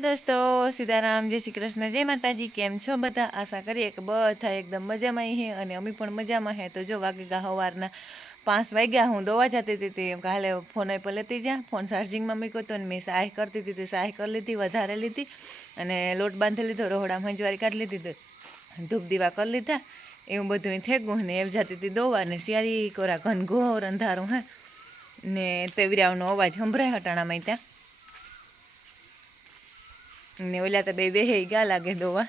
દોસ્તો, સીતારામ, જય શ્રી કૃષ્ણ, જય માતાજી, કેમ છો બધા? આશા કરીએ કે બધા એકદમ મજામાં હે અને અમે પણ મજામાં હે. તો જો વાગે ગા સવારના પાંચ વાગ્યા, હું દોવા જતી હતી તે એમ કે હાલે ફોન પર લેતી જા. ફોન ચાર્જિંગમાં મૂક્યો હતો અને મેં સહાય કરતી હતી તે સહાય કરી લીધી, વધારે લીધી અને લોટ બાંધી લીધો, રોહડા મંજવારી કાઢી લીધી ધૂપ દીવા કરી લીધા. એવું બધું થેગું ને એમ જતી હતી દોવા ને શિયાળી કોરા ઘનઘોર અંધારું હે ને તેવરાવનો અવાજ સંભળાય હટાણામાં ત્યાં. ને ઓલા તો બે બેહે ગયા લાગે દોવા.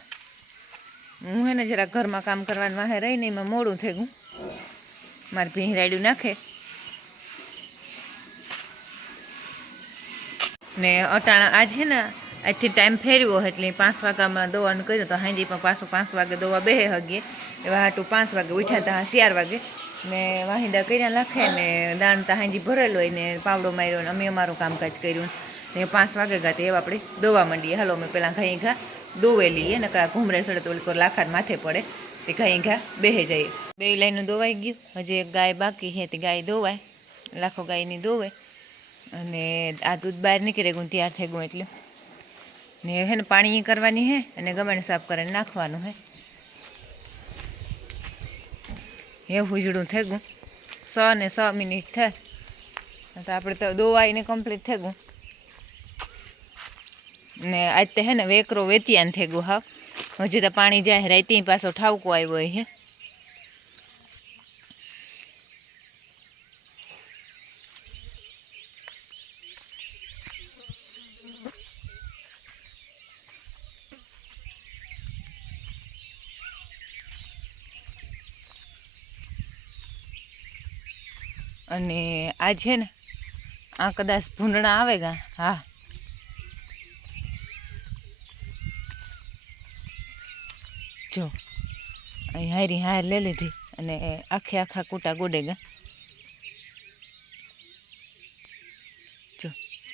હું હે ને જરા ઘરમાં કામ કરવાનું વાહે રહીને એમાં મોડું થઈ ગયું. મારે ભીં રાડ્યું નાખે. ને અટાણા આજ છે ને આજથી ટાઈમ ફેરવ્યો એટલે પાંચ વાગ્યામાં દોવાનું કર્યું તો હાંજી પણ પાછું પાંચ વાગે દોવા બેહે હગીએ. એવા હાટું પાંચ વાગે ઉઠ્યા હતા ચાર વાગે. ને વાહિંદા કર્યા લખે ને દાણ તા હાંજી ભરેલો હોય ને પાવડો માર્યો ને અમે અમારું કામકાજ કર્યું. ને પાંચ વાગે ગયા તે એવા આપણે દોવા માંડીએ. હાલો, અમે પહેલાં ઘાઈ ઘા દોવે લઈએ ને કા ઘૂમરે સડે તો ઓલકો લાખાર માથે પડે, તે ઘાઈ ઘા બેહે જઈએ બે લાઈનું દોવાઈ ગયું, હજી એક ગાય બાકી છે, તે ગાય દોવાય, લાખો ગાયની દોવે અને આ દૂધ બહાર નીકળે ગયું, તૈયાર થઈ ગયું એટલે. ને હે ને પાણી કરવાની હે, અને ગમે સાફ કરીને નાખવાનું હે. એ હુજડું થઈ ગયું. સો ને સો મિનિટ થાય. તો આપણે તો દોવાઈને કમ્પ્લીટ થઈ ગયું. ને આજ તો હે ને વેકરો વેતિયાન થઈ ગયો હા હજી તો પાણી જાય રાઈતી પાછો ઠાવકો આવ્યો હે. અને આ છે ને આ કદાચ ભૂંડણા આવે ગા હા. જો, અહીં હારી હાર લઈ લીધી અને આખે આખા કૂટા ગોડે ગા. જો,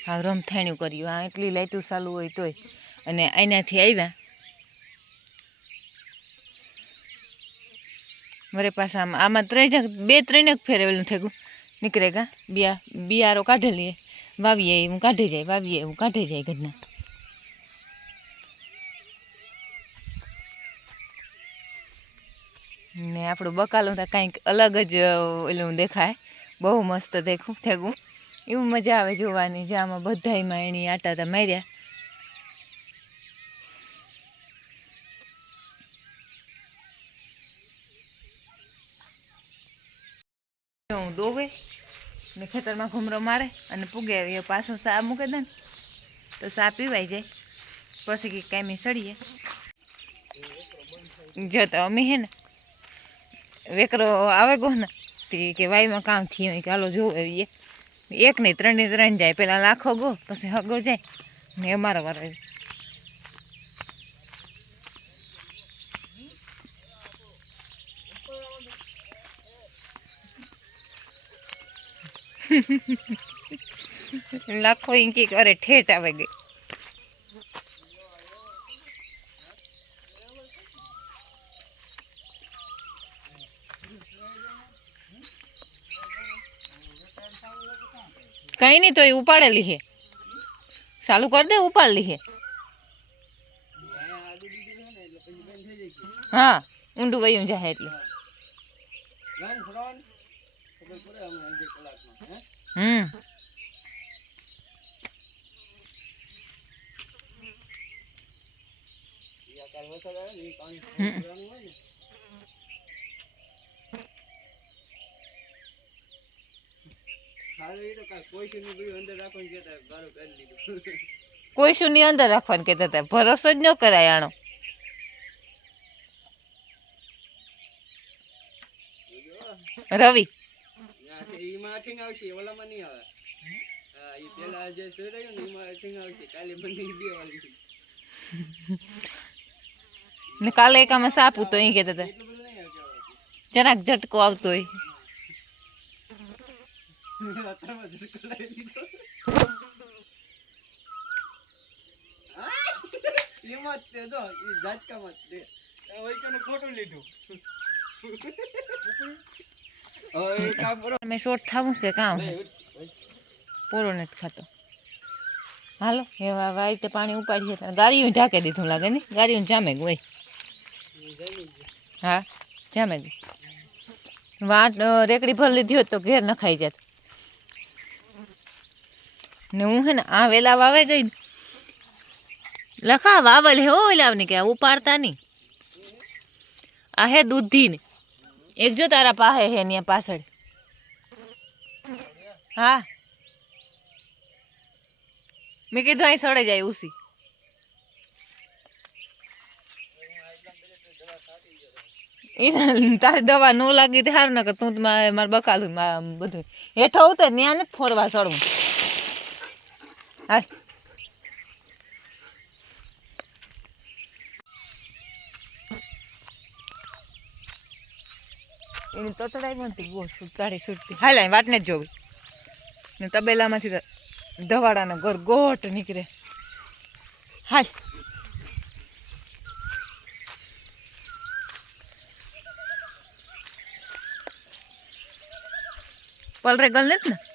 હા રમથાણ્યું કર્યું. આ એટલી લાઇટું ચાલુ હોય તોય. અને અહીંયાથી આવ્યા મારે પાસે આમાં આમાં ત્રણ બે ત્રણેક ફેરવેલું થયું નીકળે ગા. બિયા બિયારો કાઢેલી વાવીએ, હું કાઢી જાય, વાવીએ, હું કાઢી જાય ઘરના. ને આપણું બકાલું તો કંઈક અલગ જ ઓલું દેખાય. બહુ મસ્ત દેખું, થેગું. એવું મજા આવે જોવાની, જે આમાં બધાયમાં એની આટા તો માર્યા. હું દોવે ને ખેતરમાં ઘૂમરો મારે અને પૂગે એ પાછો સા મૂકે દે ને, તો સા પીવાઈ જાય. પછી કંઈ કાંઈ સડીએ. જો તો અમે હે ને વેકરો આવે ગો ને, તે કે વાયમાં કામ થયું કે હાલો જોવે એ. એક નહીં ત્રણ ને ત્રણ જાય, પેલા લાખો ગો, પછી હગો જાય. ને અમારો વાર આવ્યો. લાખો ઇંકી કરે ઠેઠ આવે ગઈ. કઈ નહીં તો એ ઉપાડેલી હે ચાલુ કરી દે, ઉપાડલી હે હા, ઊંડું વયું જાય એટલે. હમ. હમ. કોઈ શું ની અંદર રાખવાનું કહેતા હતા ભરોસો જ ન કરાય આનો. રવિ. એમાં અઠીંગ આવશે ઓલામાં નહીં આવે હા એ પેલા જે સુઈ રહ્યું ને એમાં અઠીંગ આવશે કાલે બંને બે વાળી ને કાલે એક આમાં સાપ તો અહીં કહેતા હતા એટલું બધું નહીં આવશે જરાક ઝટકો આવતો હોય. અત્યારમાં ઝટકો લાવી દીધો એમાં જ તે જો એ ઝાટકામાં જ તે હોય ખોટું લીધું. હવે કામ કરો મેં શોર્ટ થાવું કે કામ નહીં, પૂરો નથી ખાતો. હાલો એ આ રીતે પાણી ઉપાડીએ તો ગાડીઓ ઢાંકી દીધું લાગે ને? ગાડીઓ જામે ગયું હોય હા જામે ગયું. વાટ રેકડી ભરી લીધી હોત તો ઘેર નખાઈ જાત. ને હું હે ને આ વેલા વાવે ગઈ ને. લખા, વાવલ હે ઓ લાવની કે ઉપાડતા નહીં આ હે દૂધી ને એક જો તારા પાસે હે ને પાછળ. હા. મેં કીધું અહીં સડે જાય ઉસી. તારી દવા ન લાગી તે સારું ને કે તું મારે બકાલું બધું. હેઠો ઉતર ત્યાં ને ફોરવા ચડવું હા એની તતડાઈ હતી બહુ સુતારી છૂટતી હાલ, અહીં વાટને જ જોવી. ને તબેલામાંથી તો ધવાડાનો ઘર ગોટ નીકળે. હાલ. પલરે ગલ નથી ને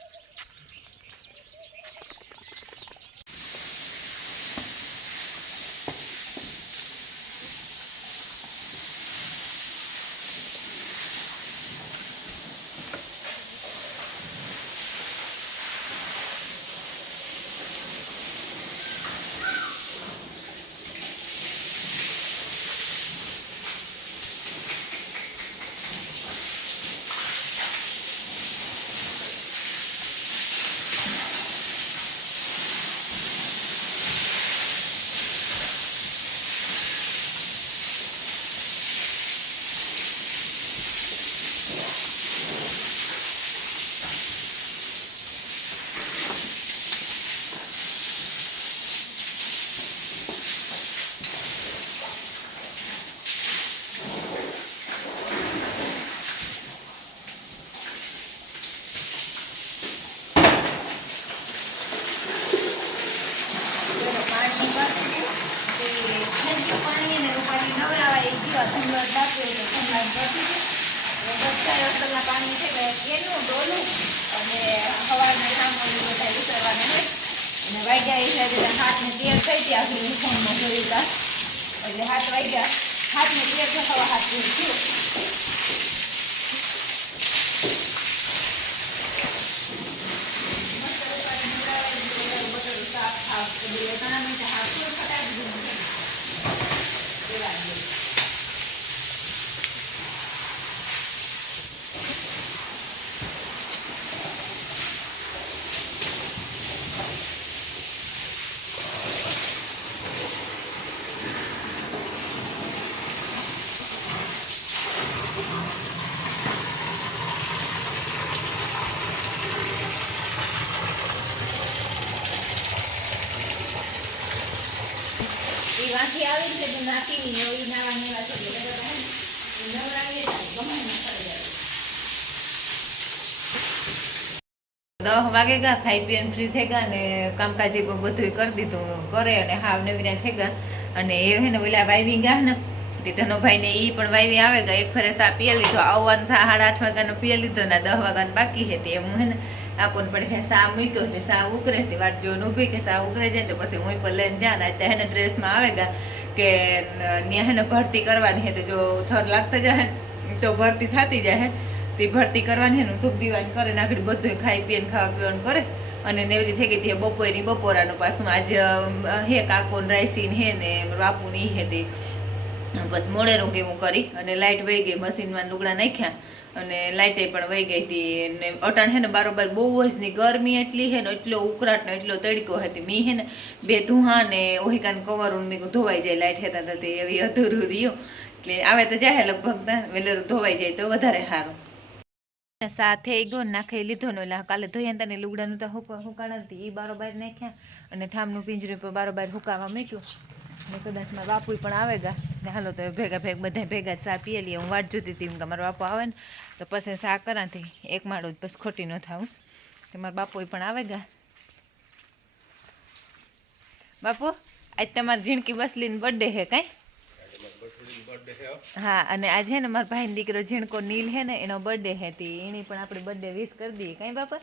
એટલે હાથ વાગ્યા. હાથ ને તેર થવા હાથ થયું એ વાંચી આવી છે તો નાખી નહીં એવી નાવા નેવા છે એટલે બધા હે ને, ઈ નવરાવીએ તો ગમે એમ કરી જાય. દસ વાગે ગયા ખાઈ પીને ફ્રી થઈ ગયા ને કામકાજ બધું કરી દીધું કરે અને હાવ નવીરા થઈ ગયા અને એ હે ને ઓલા વાવી ગયા ને ટીટનો ભાઈ ને એ પણ વાવી આવે ગયા એક ફરે સા પીએ લીધો આવવાનું સા સાડા આઠ વાગ્યાનો પીએ લીધો ને દસ વાગ્યાનો બાકી હતી એમ હું ને આપણને પડે સા મૂક્યો એટલે સા ઉકરે હતી વાટ જોઈને ઊભી કે સા ઉકરે જાય તો પછી હું પણ લઈને જ્યાં ને અત્યારે ડ્રેસમાં આવે ગયા કે હે ભરતી કરવાની હે તો જો થર લાગતા જાય તો ભરતી થતી જાય તે ભરતી કરવાની હે ધૂપ દીવાની કરે ને આગળ બધું ખાઈ પીને ખાવા પીવાનું કરે. અને નેવરી થઈ ગઈ હતી બપોરની, બપોરાનું પાછું આજ હે કાકો ને હે ને બાપુ ની હે તે. બસ મોડેરું કેવું કરી અને લાઇટ વહી ગઈ, મશીનમાં લુગડા નાખ્યા. અને લાઇટે પણ વહી ગઈ હતી. ને અટાણ હે ને બારોબાર બહુ જ ની ગરમી એટલી હે ને, એટલો ઉકળાટ ને એટલો તડકો હતી મી હે ને બે ધુહા ને ઓહિકાન કવરું મેં ધોવાઈ જાય લાઇટ હેતા હતા એવી અધૂરું રહ્યું. એટલે આવે તો જાય લગભગ વેલેરું ધોવાઈ જાય તો વધારે સારું. સાથે ગયો ને નાખી લીધો ને એટલે કાલે ધોયા તને લુગડાનું તો હુક- હુકાણા હતી એ બારોબાર નાખ્યા અને ઠામનું પિંજરું બારોબાર હુકાવા મૂક્યું કદાચ મારા બાપુ પણ આવે ગા. હાલો તો ભેગા ભેગ બધા ભેગા ચા પીએ લઈએ હું વાટ જોતી હતી કે મારા બાપુ આવે ને, તો પછી ચા કરાથી. એક માળો જ પછી ખોટી ન થાવું તો મારા બાપુ પણ આવે ગા. બાપુ, આજ તમારી ઝીણકી બસલીની બર્થડે હે કાંઈ? હા, અને આજે ને મારા ભાઈનો દીકરો ઝીણકો નીલ હે ને, એનો બર્થડે હતી એની પણ આપણે બર્થડે વિશ કરી દઈએ. કાંઈ બાપા?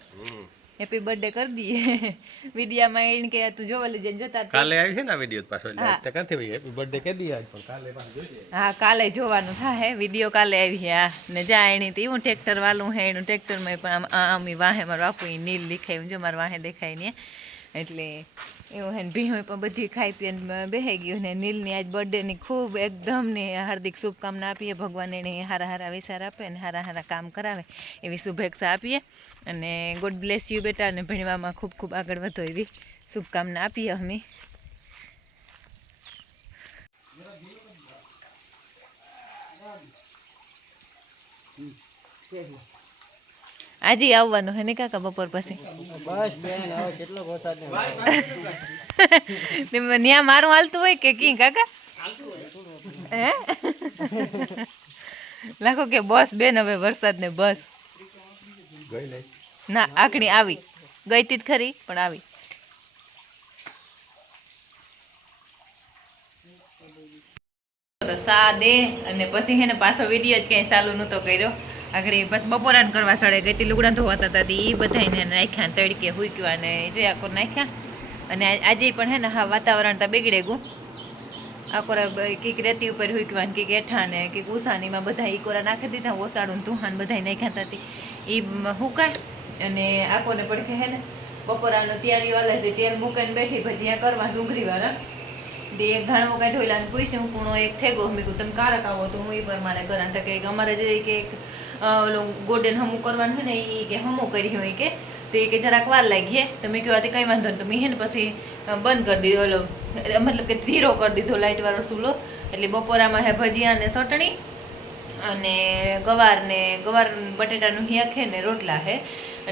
હેપી બર્થડે કરી દઈએ. વિડીયામાં એને કે તું જોવા લઈ જઈને જોતા કાલે આવી છે ને વિડિયો પાછો? એટલે હા. તો હોય હેપી બર્થડે કે દી આજ પણ. કાલે પણ જોઈએ હા કાલે જોવાનું થાય વીડિયો કાલે આવી હા. ને જા એની તો હું ટ્રેક્ટર વાલું હે એનું ટ્રેક્ટરમાં પણ આમ આ અમી વાહે મારું બાપુ નીલ દેખાય જો મારા વાહે દેખાય ને એટલે એવું હે ને પણ બધી ખાઈ પીને બેહી ગયું ને નીલની આજ બર્થડેની ખૂબ એકદમ ને હાર્દિક શુભકામના આપીએ. ભગવાન એને હારા હારા વિચાર આપે ને હારા હારા કામ કરાવે એવી શુભેચ્છા આપીએ. અને ગોડ બ્લેસ યુ બેટા અને ભણવામાં ખૂબ ખૂબ આગળ વધો એવી શુભકામના આપીએ અમે. આજે આવવાનું હે ને કાકા બપોર પછી? બસ બેન હવે કેટલો વરસાદ તમે ન્યા મારું હાલતું હોય કે કી કાકા? હે? લાખો કે બસ બેન હવે વરસાદ ને બસ. ના આખણી આવી. ગઈ તી જ ખરી પણ આવી. તો સા દે અને પછી હે ને પાછો વીડિયો જ ક્યાંય ચાલુ નહોતો કર્યો. આગળ બસ બપોરાને કરવા સડે. ગઈ લુગડા ધોવાતા હતા એ બધાને નાખ્યા તડકે હુક્યા ને જોયા કોર નાખ્યા. અને આજે પણ હે ને હા વાતાવરણ તો બગડે ગયું આકોરા કોરા કંઈક રેતી ઉપર હુક્યા ને કંઈક એઠા ને કંઈક ઉસાનીમાં બધા ઈ કોરા નાખી દીધા, ઓસાડું તુહાન બધા નાખ્યા હતા એ હુકાય. અને આકોને પડખે હે ને બપોરાનો તૈયારી વાળા તેલ મૂકીને બેઠી ભજીયા કરવા ડુંગળી વાળા. તે એક ઘાણું કાંઈ ઢોલા પૂછ્યું, કુણો એક થઈ ગયો મેં તમે કારક આવો તો હું એ પ્રમાણે કરા તો કે અમારે જે કે એક ઓલું ગોડેન હમું કરવાનું હોય ને એ કે હમું કરી હોય કે, તો એ કે જરાક વાર લાગી તો મેં આ કંઈ વાંધો નહીં. તો મેં હે ને પછી બંધ કરી દીધો, ઓલો મતલબ કે ધીરો કરી દીધો લાઇટવાળો ચૂલો. એટલે બપોરામાં હે ભજીયા અને ચટણી અને ગવાર ને, ગવાર બટેટાનું હિયાખે ને રોટલા હે.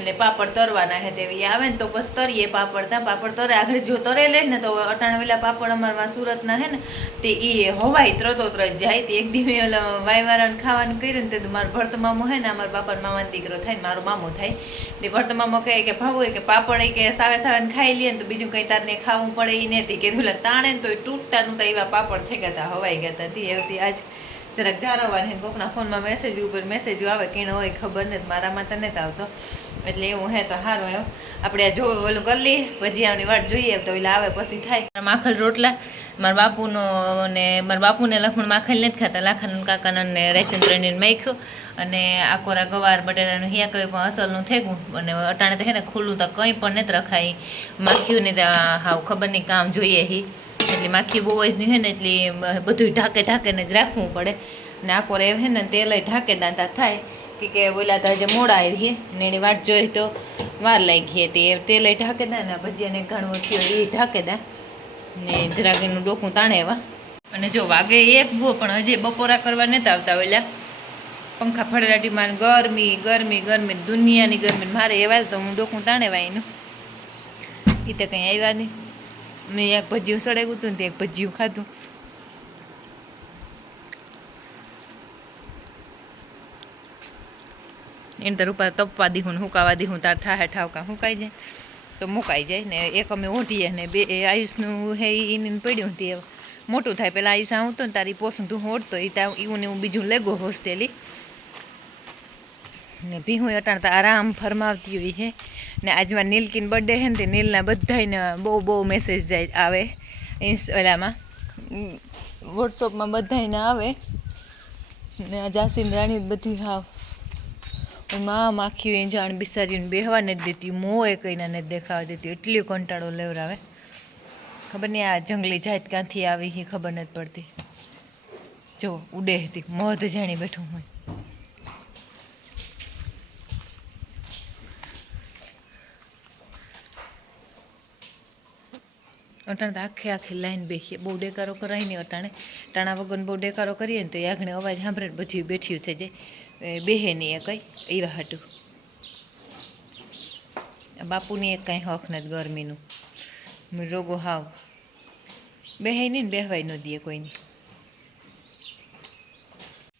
અને પાપડ તરવાના હે તેવી આવે ને તો પછી તરીએ પાપડ ત્યાં પાપડ તરે આગળ જો તરે લે ને તો અટાણવેલા પાપડ અમારા સુરતના હે ને, તે એ હવાઈ ત્રતો ત્રત જાય. તે એક દિવસ ઓલા વાયવારાને ખાવાનું કર્યું ને તે તો મારો ભરત મામો હે ને અમારા બાપાનો મામાનો દીકરો થાય મારો મામો થાય. તે ભરત મામો કહે કે ભાવું કે પાપડ એ કે સાવે સાવે ખાઈ લે ને તો બીજું કંઈ તારને ખાવું પડે એ નથી કે ઓલા તાણે ને તો એ તૂટતા નહોતા એવા પાપડ થઈ ગયા હતા હવાઈ ગયા હતા તે એવતી આજ જરાક જારવાની કોકના ફોનમાં મેસેજ ઉપર મેસેજ આવે, કીણ હોય ખબર નથી મારામાં તો નથી આવતો. એટલે એવું હે તો સારું એમ. આપણે આ જો ઓલું કરી લઈએ ભજીયાની વાટ જોઈએ, તો એટલે આવે પછી થાય. માખલ રોટલા, મારા બાપુનો ને મારા બાપુને લખમણ માખલ નથી ખાતા. લાખાનું, કાકાના ને રાયચંદ્રની માખ્યું. અને આ કોરા ગવાર બટેટાનું હિયા કહ્યું પણ અસલનું થેગું. અને અટાણે તો હે ને ખુલ્લું તો કંઈ પણ નથી રખાય. માખ્યું ને હાવ ખબર નહીં કામ જોઈએ હી. એટલે માખી બહુ જ નહીં હોય ને, એટલે બધું ઢાકે ને જ રાખવું પડે. ને આ કોરે હે ને તેલ ઢાકે દાંતા થાય. કે કે ઓલા તો આજે મોડા આવીએ ને એની વાટ જોઈ તો વાર લાગી તે તે લઈ ઢાકે દે ને ભજીયાને ઘણું થયો એ ઢાકે દે. ને જરાક એનું ડોકું તાણે એવા. અને જો વાગે એક ભો પણ હજી બપોરા કરવા નથી આવતા ઓલા. પંખા ફળરાટીમાં ગરમી ગરમી ગરમી, દુનિયાની ગરમી. મારે એવા તો હું ડોકું તાણેવા એનું એ તો કંઈ આવ્યા નહીં. મેં એક ભજીયું સળેગું હતું ને તે એક ભજીયું ખાધું. એને ઉપર તપવા દીહું ને હુકાવા દીધું, તાર થાહે ઠાવકા, હુકાઈ જાય. તો મુકાઈ જાય ને એક અમે ઓઢીએ ને બે આયુષનું હે એને પડ્યું તે મોટું થાય પેલા આયુષ આવતો ને તારી પોસું તું ઓઢતો એ તા એવું ને એવું બીજું લેગો હોસ્ટેલી ને ભીહું અટાણ તો આરામ ફરમાવતી હોય હે. ને આજમાં નીલકીન બર્થડે હે ને તે નીલના બધાને બહુ બહુ મેસેજ જાય, આવે ઇન્સ વોટ્સઅપમાં બધાને આવે. ને આ જાસીન રાણી બધી હાવ માં માખી જાણ બિસારીને બેહવા નથી દેતી મોં એ કઈને નથી દેખાવા દેતી, એટલી કંટાળો લેવરાવે ખબર નહીં આ જંગલી જાત ક્યાંથી આવી એ ખબર નથી પડતી. જો ઉડે હતી મધ જાણી બેઠું હોય. અટાણે તો આખે આખી લાઈન બેસીએ. બહુ ડેકારો કરાય નહીં અટાણે. ટાણા વગર બહુ ડેકારો કરીએ ને તો એ આગળ અવાજ સાંભળે બધી બેઠ્યું થઈ જાય. બેહે નહીં એ કંઈ. એવા હાટું. બાપુની એક કાંઈ હક નથી ગરમીનું. રોગો હાવ. બેહે નહીં ને બેહવાય ન દે કોઈની.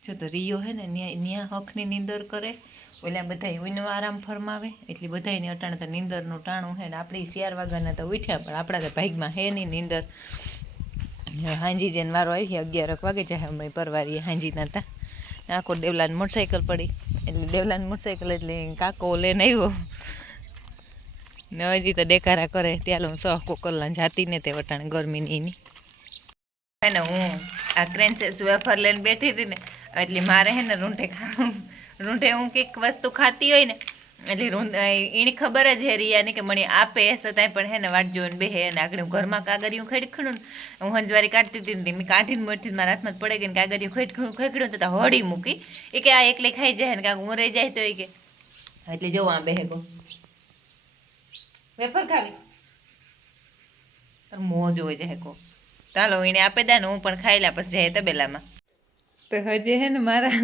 જો તો રિયો હે ને ન્યા હકની નીંદર કરે. ઓલા બધા ઉઈનો આરામ ફરમાવે. એટલે બધાને અટાણે તો નીંદરનું ટાણું હે ને આપણે ચાર વાગ્યાના તો ઉઠ્યા, પણ આપણા તો ભાગમાં હે નહીં નીંદર. હાંજી જેને વારો આવી અગિયારક વાગે જાય અમે પરવારીએ હાંજીના હતા. આખો દેવલાને મોટરસાઇકલ પડી. એટલે દેવલાન મોટરસાઇકલ એટલે કાકો લઈને આવ્યો. ને હજી તો દેકારા કરે ત્યારે હું સહ કોકરલા જાતી ને તે વટાણે ગરમીની એની. હે આ ક્રેન્ચેસ વેફર લઈને બેઠી હતી ને, એટલે મારે હે ને રૂંટે ખા રૂંઢે હું કંઈક વસ્તુ ખાતી હોય ને, એટલે એની ખબર જ હે રિયાની કે મને આપે છતાંય પણ હે ને વાટ જોઈને બેહે અને આગળ હું ઘરમાં કાગરિયું ખેડખણું હું હંજવારી કાઢતી હતી ને મેં કાઢીને મોટી મારા હાથમાં પડે ગઈ ને કાગરિયું ખેડખણું ખેડખડું તો હળી મૂકી, એ કે આ એકલી ખાઈ જાય ને કાંક હું જાય તો એ કે, એટલે જો આ બેહે ગો વેફર ખાવી. મોજ હોય છે કો ચાલો, એને આપે દે ને હું પણ ખાઈ લા, પછી જાય તબેલામાં. તો હજી હે ને મારા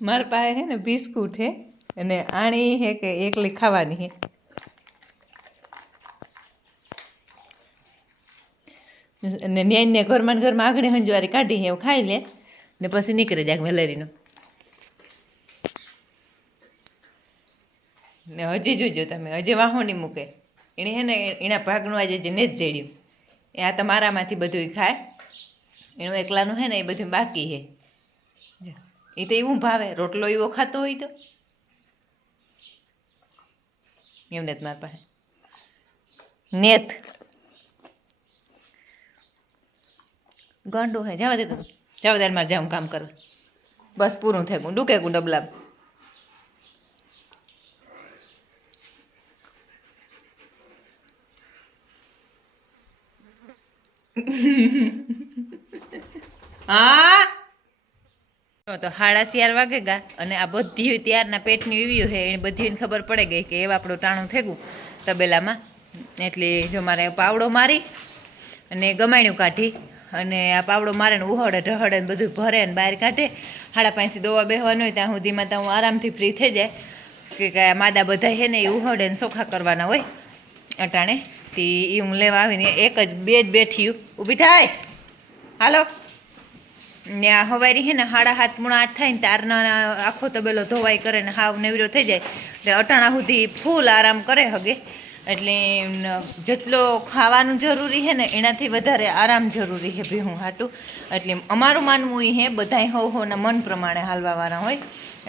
મારા પાસે હે ને બિસ્કુટ હે અને આણી હે કે એકલી ખાવાની હે. અને ન્યાય ઘરમાં ઘરમાં આગળ હંજવારી કાઢી એવું ખાઈ લે ને પછી નીકળી જાય વેલેરીનો ને હજી જોજો તમે, હજી વાહો નહીં મૂકે. એણે હે ને એના ભાગનું આજે જે ને જ એ આ તમારામાંથી બધું ખાય. એનું એકલાનું હે ને એ બધું બાકી હે. એ તો એવું ભાવે. રોટલો એવો ખાતો હોય તો. એમ નથી મારા પાસે. નેત. ગાંડો હે. જવા દે તું જવા દે મારે જાઉં કામ કરવા. બસ પૂરું થઈ ગયું. ડૂકે ગું ડબલા હા? તો હાડા શિયાર વાગે ગા. અને આ બધી ત્યારના પેટની એવી હે એ બધીને ખબર પડે ગઈ કે એવા આપણું ટાણું થેગું તબેલામાં. એટલે જો મારે પાવડો મારી અને ગમાણ્યું કાઢી અને આ પાવડો મારે ને ઉહડે, ઢહડે ને બધું ભરે ને બહાર કાઢે. હાડા પાંચથી દોવા બેહવાનું હોય ત્યાં સુધીમાં ત્યાં હું આરામથી ફ્રી થઈ જાય. કે કાંઈ માદા બધા છે ને એ ઉહડે ને સોખા કરવાના હોય. અટાણે, તે એ હું લેવા આવીને એક જ બે જ બેઠી ઊભી થાય. હાલો. ને આ હવારી છે ને હાડા હાથ મૂણા આઠ થાય ને તારના આખો તબેલો ધોવાઈ કરે ને હાવ નેવરો થઈ જાય. એટલે અટાણા સુધી ફૂલ આરામ કરે હગે. એટલે જેટલો ખાવાનું જરૂરી છે ને એનાથી વધારે આરામ જરૂરી છે ભીહું હાટું. એટલે અમારું માનવું એ હે, બધાય હો હોના મન પ્રમાણે હાલવાવાળા હોય.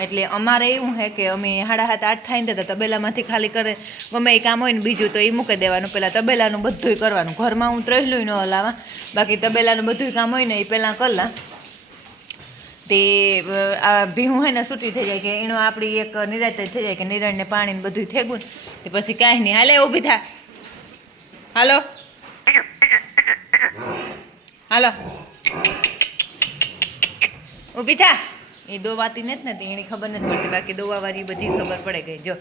એટલે અમારે એવું છે કે અમે હાડા હાથ આઠ થાય ને તો તબેલામાંથી ખાલી કરે. ગમે એ કામ હોય ને બીજું તો એ મૂકી દેવાનું. પહેલાં તબેલાનું બધુંય કરવાનું. ઘરમાં હું ત્રહેલું ન હલાવા. બાકી તબેલાનું બધુંય કામ હોય ને એ પહેલાં કરલા. તે ભીહું હોય ને છૂટી થઈ જાય કે એનો આપણી એક નિરાત થઈ જાય કે નિરણને પાણી ને બધું થેગું ને પછી કાંઈ નહીં. હાલે ઊભી થા. હાલો. હાલો. ઊભી થા. એ દોવાતી નથી ને એની ખબર નથી પડતી. બાકી દોવાવાળી બધી ખબર પડે ગઈ જો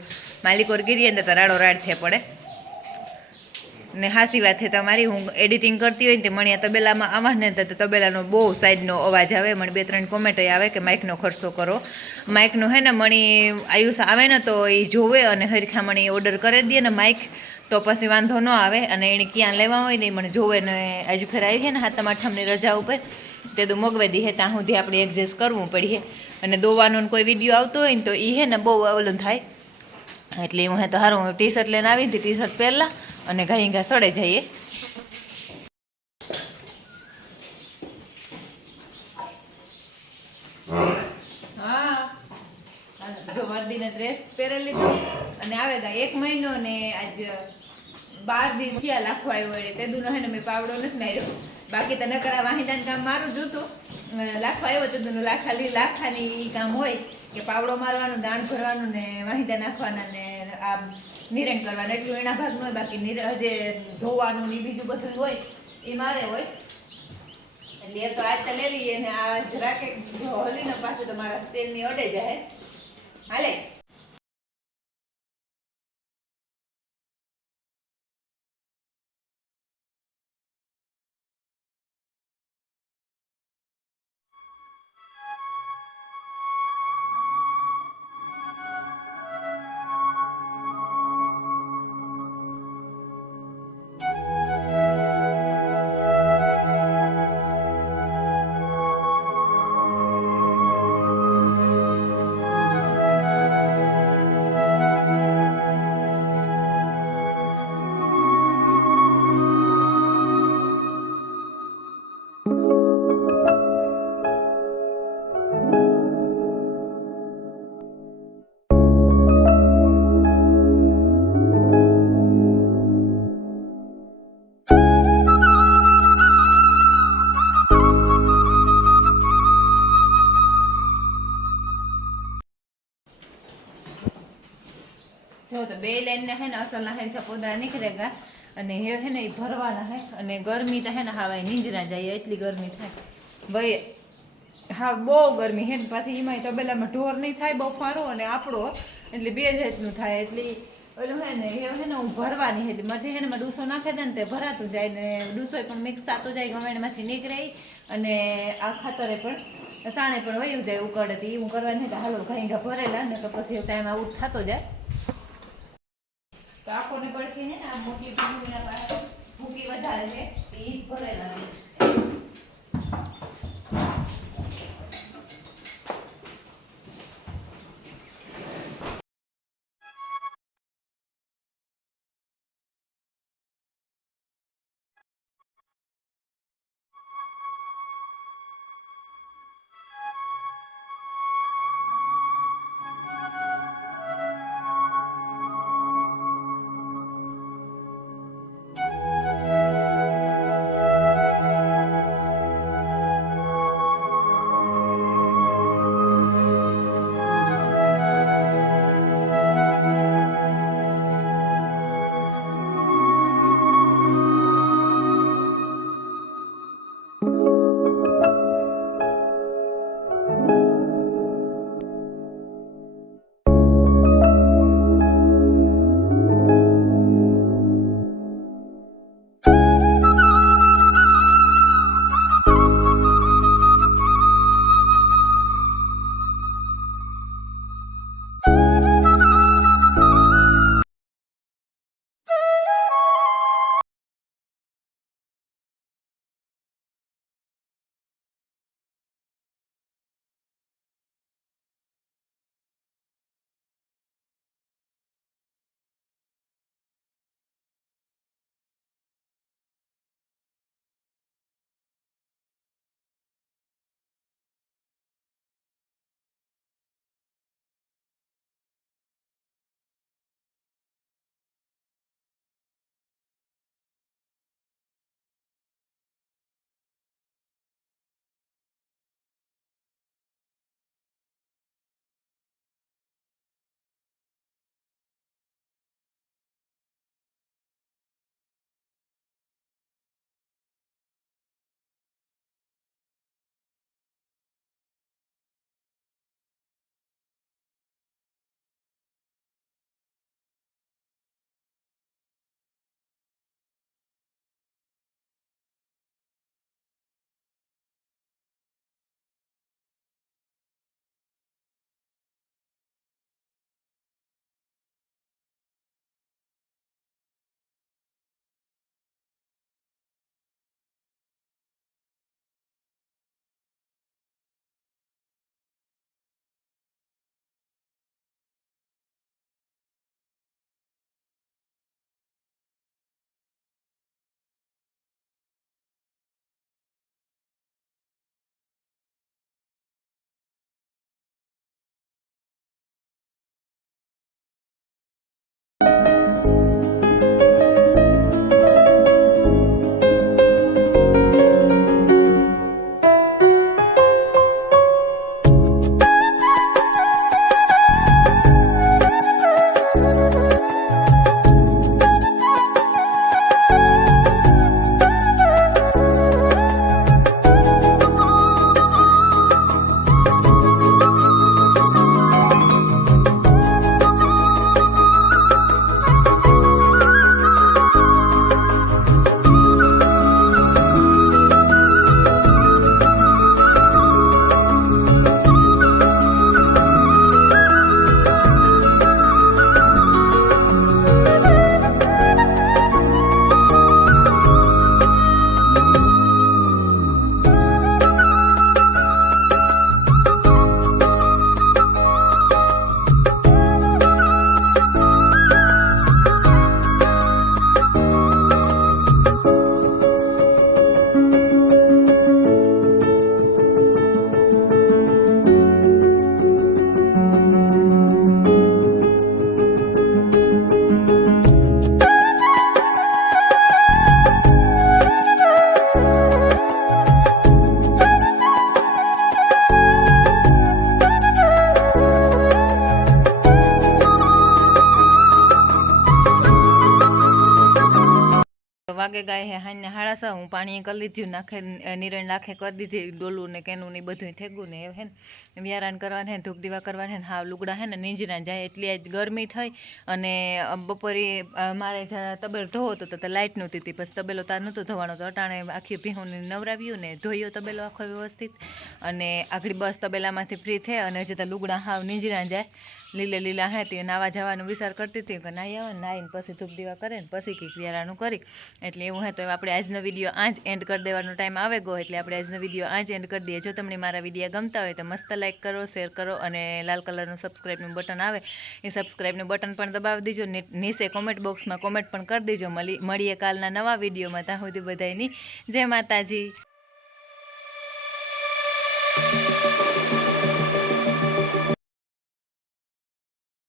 માલિકોર ગીરીએ અંદર તો રાડો રાડ થે પડે. ને હાસી વાત છે, તમારી હું એડિટિંગ કરતી હોય ને તે મણિયા તબેલામાં આવા ને તો તબેલાનો બહુ સાઈડનો અવાજ આવે, મને બે ત્રણ કોમેન્ટ આવે કે માઇકનો ખર્ચો કરો. માઇકનો હે ને મણી આયુષ આવે ને તો એ જોવે અને હરખા મણી ઓર્ડર કરી દે ને માઇક તો પછી વાંધો ન આવે અને એને ક્યાં લેવા હોય ને મને જોવે ને આજુ ફેર આવી છે ને હાથમ આઠમની રજા ઉપર, તે તો મગવાઈ દઈએ ત્યાં સુધી આપણે એડજસ્ટ કરવું પડીએ અને દોવાનો કોઈ વીડિયો આવતો હોય ને તો એ હે ને બહુ ઓલું થાય. એટલે હું હે તો હારું ટી શર્ટ લઈને આવી હતી ટી શર્ટ પહેરલા અને ઘાઈ સડે જઈએ. જો બાર દી થયા લાખો આવ્યો એટલે તે દુનો હે ને મેં પાવડો નથી માર્યો. બાકી તો નકરા વાહિદાનું કામ મારું જોતું લાખો આવ્યો તે દુનો. લાખા લી લાખાની કામ હોય કે પાવડો મારવાનું, દાણ ભરવાનું ને વાહિદા નાખવાના ને આ નિરણ કરવાના એટલું એના ભાગનું હોય બાકી જે ધોવાનું ને બીજું બધું હોય એ મારે હોય. એટલે એ તો આજ તો લઈ લઈએ ને આ જરાક હલીને પાસે તો મારા સ્ટેલની અડે જાય. હાલે? એને હે પોદરા નીકળેગા અને હે હે ને એ ભરવાના હે. અને ગરમી તો હે ને હાવાય નીંજરા જાય, એટલી ગરમી થાય. ભાઈ, હા, બહુ ગરમી હે પાછી એમાંય તબેલામાં ઢોર નહીં થાય બફારો અને આપણો એટલે બે જાતનું થાય. એટલે ઓલું હે ને, એ હે ને હું ભરવાની એટલે મજે હે નાખે દે તે ભરાતું જાય ને ડૂસો પણ મિક્સ થતો જાય, ગમે એમાંથી નીકળે. અને આ ખાતરે પણ સાણે પણ વયું જાય ઉકળતી. હું કરવાની હાલો ઘણી ભરેલા ને તો પછી ટાઈમ આવું થતો જાય. તો આખોને પડખે ને? આ મોટી ભૂંગળીના ભૂકી વધારે છે. એ ભરેલા પાણી કરી લીધું, નાખે નિરણ નાખે, કરી દીધી, ડોલું ને કેનું ને બધું થેગું ને હે ને. વ્યારાન કરવાને ધૂપ દીવા કરવાને હે હાવ લુગડા હે ને, નીંજરા જાય એટલી આજ ગરમી થઈ અને બપોરે મારે જરા તબેલ ધોવો તો લાઇટ નહોતી હતી, પછી તબેલો તાર નહોતો ધોવાનો, તો અટાણે આખી ભીહુંને નવરાવ્યું ને, ધોયો તબેલો આખો વ્યવસ્થિત અને આગળ બસ તબેલામાંથી ફ્રી થઈ અને હજી તો લુગડા હાવ નીંજરા જાય. લીલે લીલા હે તે નાવા જવાનું વિચાર કરતી હતી કે નાહી આવે નાહીને પછી ધૂપ દીવા કરે ને પછી કંઈક વ્યારાનું કરી. એટલે એવું હે તો આપણે આજનો વીડિયો આ જ એન્ડ કરી દેવાનો ટાઈમ આવે ગયો. એટલે આપણે આજનો વીડિયો આ જ એન્ડ કરી દઈએ. જો તમને મારા વીડિયો ગમતા હોય તો મસ્ત લાઈક કરો શેર કરો અને લાલ કલરનું સબસ્ક્રાઈબનું બટન આવે. એ સબસ્ક્રાઈબનું બટન પણ દબાવી દેજો. નીચે કોમેન્ટ બોક્સમાં કોમેન્ટ પણ કરી દેજો. મળી, મળીએ કાલના નવા વિડીયોમાં. ત્યાં સુધી બધાની જય માતાજી.